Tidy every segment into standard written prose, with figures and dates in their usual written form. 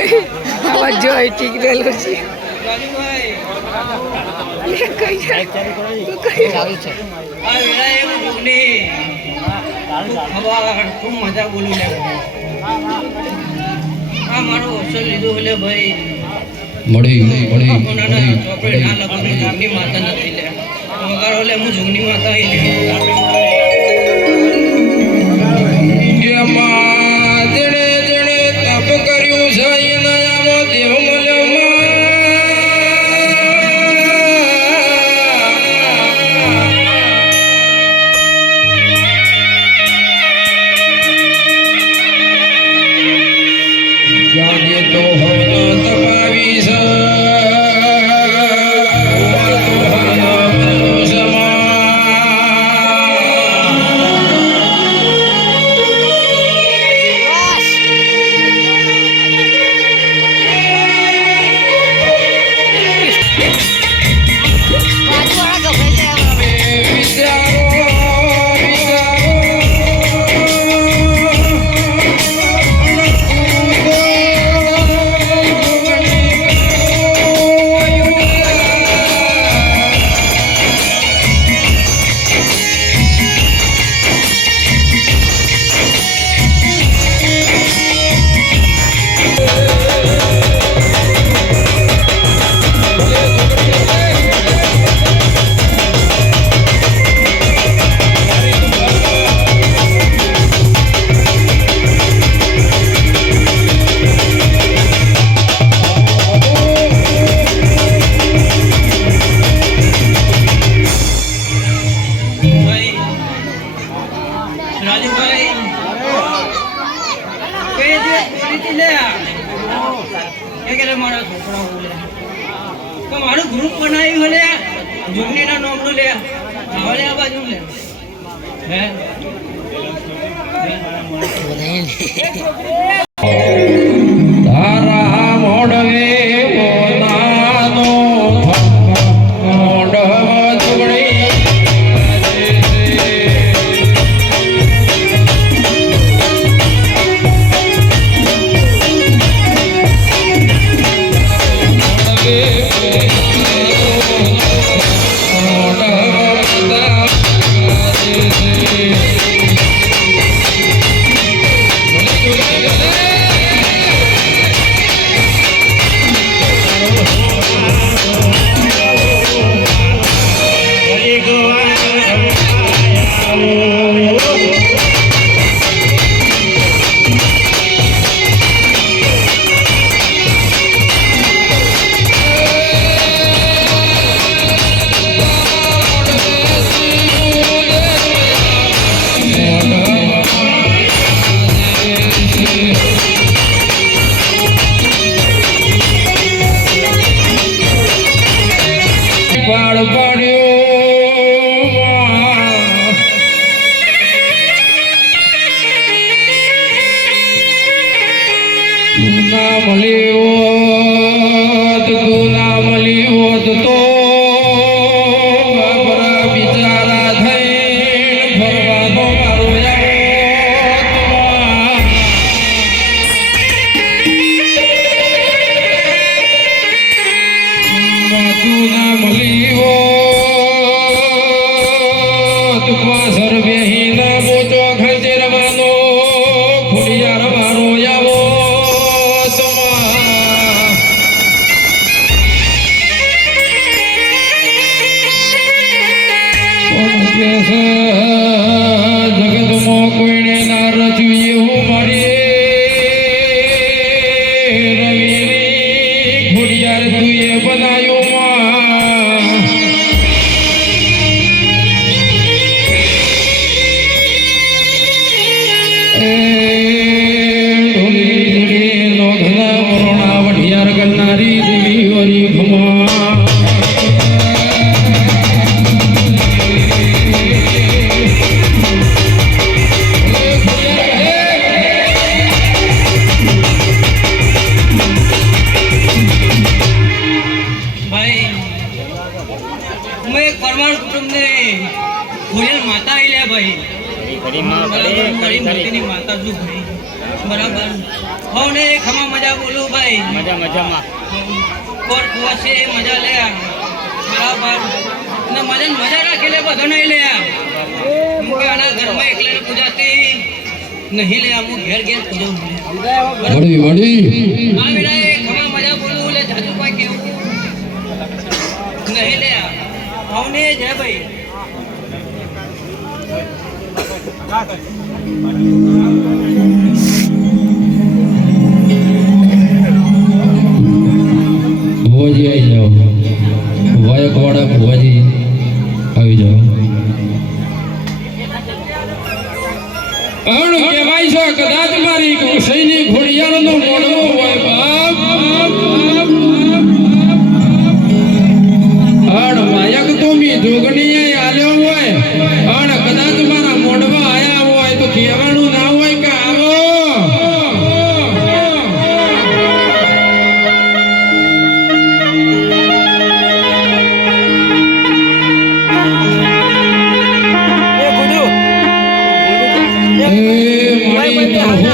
આવાજ જો ઠીક રહેલો છે ખૂબ મજા બોલું લે આ મારો અવસર લીધો એટલે ભાઈ જોગની માતા નથી લે મગારો લે હું જોગની માતા મારું ગ્રુપ બનાવ્યું લે જોગની ના નામનું લે હવે આ બાજુ લે હે તારા મોડવે બોલાનો બરાબર હો ને ખમા મજા બોલું ભાઈ મજામાં કોર કુવાશે મજા લે બરાબર ને મજા રાખી લે બધો નહીં લે મુકે આના ઘરમાં એકલે પૂજાતી નહીં લે અમુક ઘેર ઘેર પૂજવું વડી આ વિરાય ખમા મજા બોલું લે જાજુ કોઈ કેવું નહીં લે આવને જય ભાઈ ભુવાજી આવી જાઓ વાયકવાડા ભુવાજી આવી જાઓ અણ કહેવાય છે કદાચ મારી સૈનિક ઘોડિયાળનો મોડવો હોય બાપ અણ વાયક તો મી જોગણીએ આલ્યો હોય અણ કદાચ મારા મોડવા આયા હોય તો કહેવાનું ના હોય કે આવો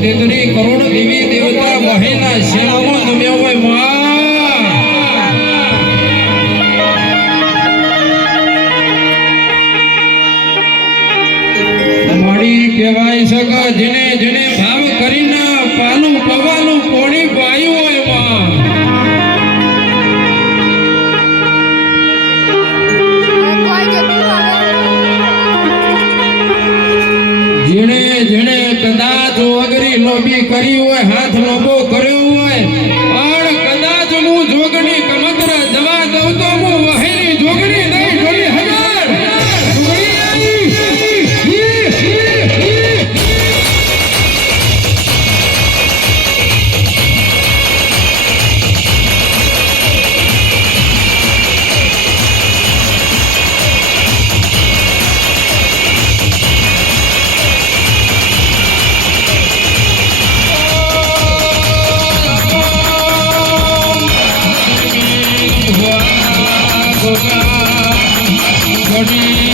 દેવરી કરોડ દેવી દેવતા મહેના શ્યામો નમ્યા હોય માડી કહેવાય શકે જેને જેને ભાવ કરીને પાલું પવાલું કોણી પાયું હોય માં જેણે જેણે કદાચ વગરી લોભી કરી હોય હાથ લોભો કર્યો હોય પણ કદાચ હું જોગણી કમત્ર જવા દઉં તો હું વહેરી જોગણી નહીં ઢોલી હજાર જોગણી આવી.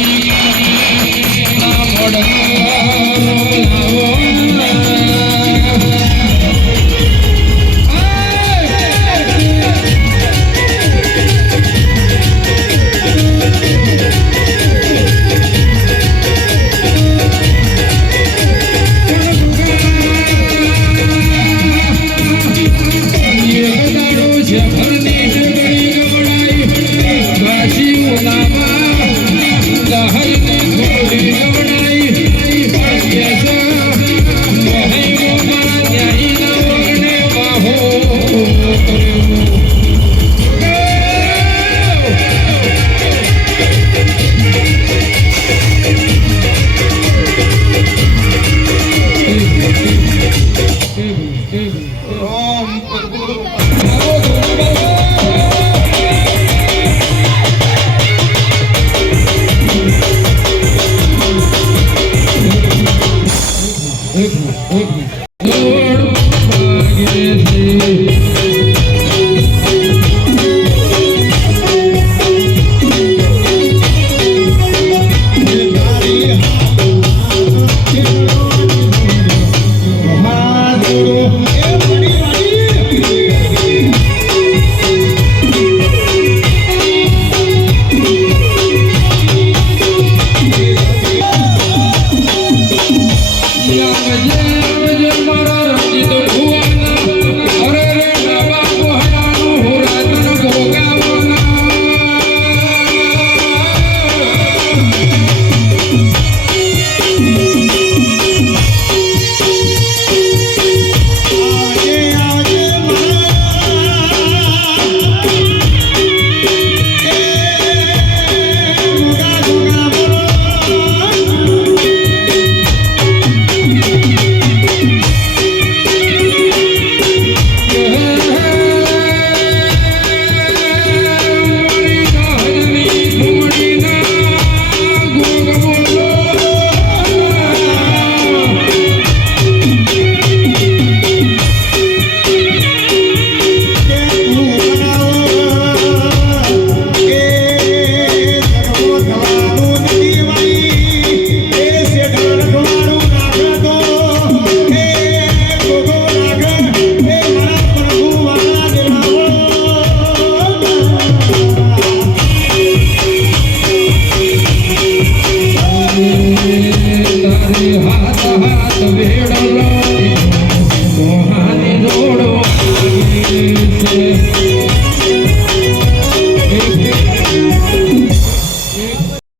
ઓમ